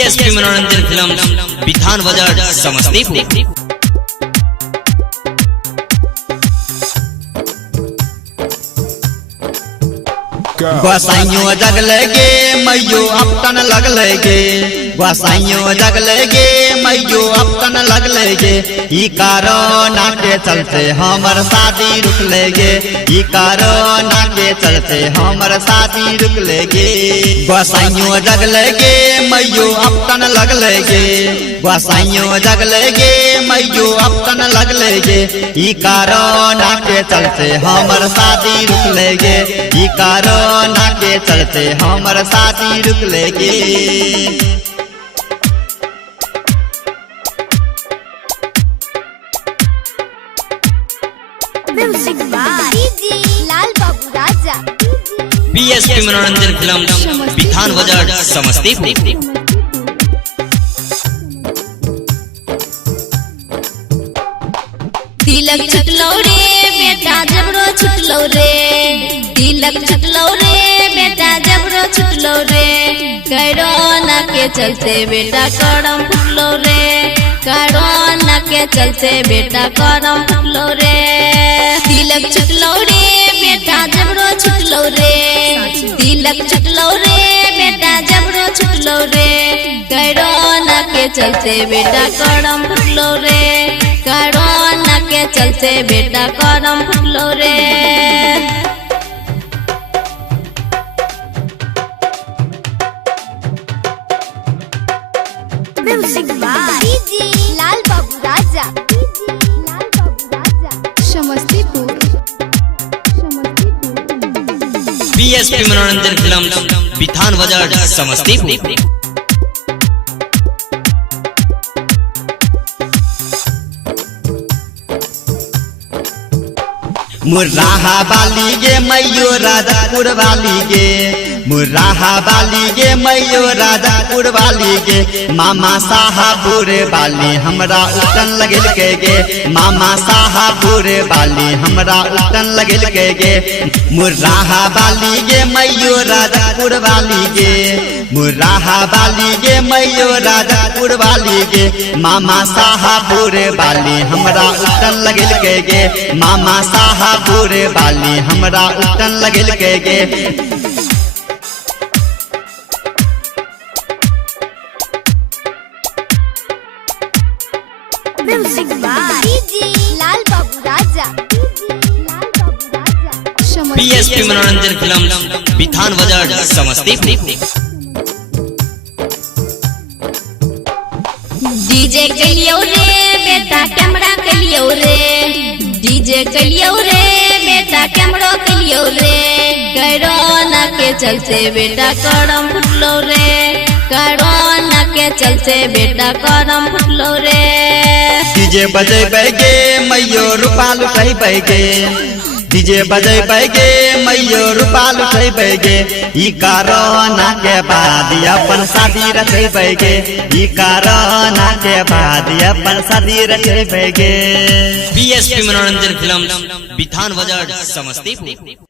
BSP मनोरंजन film Bithan बाजार समस्तीपुर। गोसाइयों जगले गे मैयो अपटन लगले गे, गोसाइयों जगले गे मैयो अपटन लगले गे। ई कारोना के चलते हमर शादी रुकले गे, ई कारोना के चलते हमर शादी रुकले गे। गोसाइयों जगले गे मैयो अपटन लगले गे, गोसाइयों जगले गे मैयो अपटन लगले गे। ई कारोना के चलते हमर शादी रुकले गे, ई कारोना के चलते हमर शादी रुकले गे। लाल बाबू राजा। बीएसपी मनोरंजन फिल्म बिथान बाजार समस्तीपुर। तिलक छुटलो रे बेटा जबरो छुटलो रे, तिलक छुटलो रे बेटा जबरो छुटलो रे। कोरोना के चलते बेटा करम फुटलो रे, कोरोना के चलते बेटा करम फुटलो रे। तिलक छुटलो रे बेटा जबरो छुटलो रे, तिलक छुटलो रे बेटा जबरो छुटलो रे। कोरोना के चलते बेटा करम फुटलो रे, कोरोना के चलते बेटा करम फुटलो रे। लाल बाबू राजा। समस्तीपुर। बीएसपी मनोरंजन फिल्म बिथान बाजार समस्तीपुर। मुर्राहा बाली गे मैयो राजापुर वाली गे, मुर्राहा बाली गे मैयो राजापुर वाली गे। मामा साहबपुर वाली हमरा उठन लगल के गे, मामा साहबपुर वाली हमरा उठन लगल के गे। मुर्राहा बाली गे मैयो राजापुर वाली गे, मुर्राहा बाली गे मैयो राजापुर वाली गे। मामा साहबपुर वाली हमरा उठन लगल के गे, मामा साहबपुर वाली हमरा उठन लगल के गे। लाल बाबू राजा। बीएसपी मनोरंजन फिल्म बिथान बाजार समस्तीपुर। डीजे कलियो रे बेटा कैमरा कलियो रे, डीजे कलियो रे बेटा कैमरा कलियो रे। कोरोना के चलते बेटा करम फुटलो रे, कोरोना के चलते बेटा करम फुटलो रे। डीजे बजेबै गे मैयो रूपा लुटैबै गे, डीजे बजेबै गे मैयो रूपा लुटैबै गे। ई कोरोना के बाद अपन शादी रचैबै गे, ई कोरोना के बाद अपन शादी रचैबै गे। बीएसपी मनोरंजन फिल्म बिथान बाजार समस्तीपुर।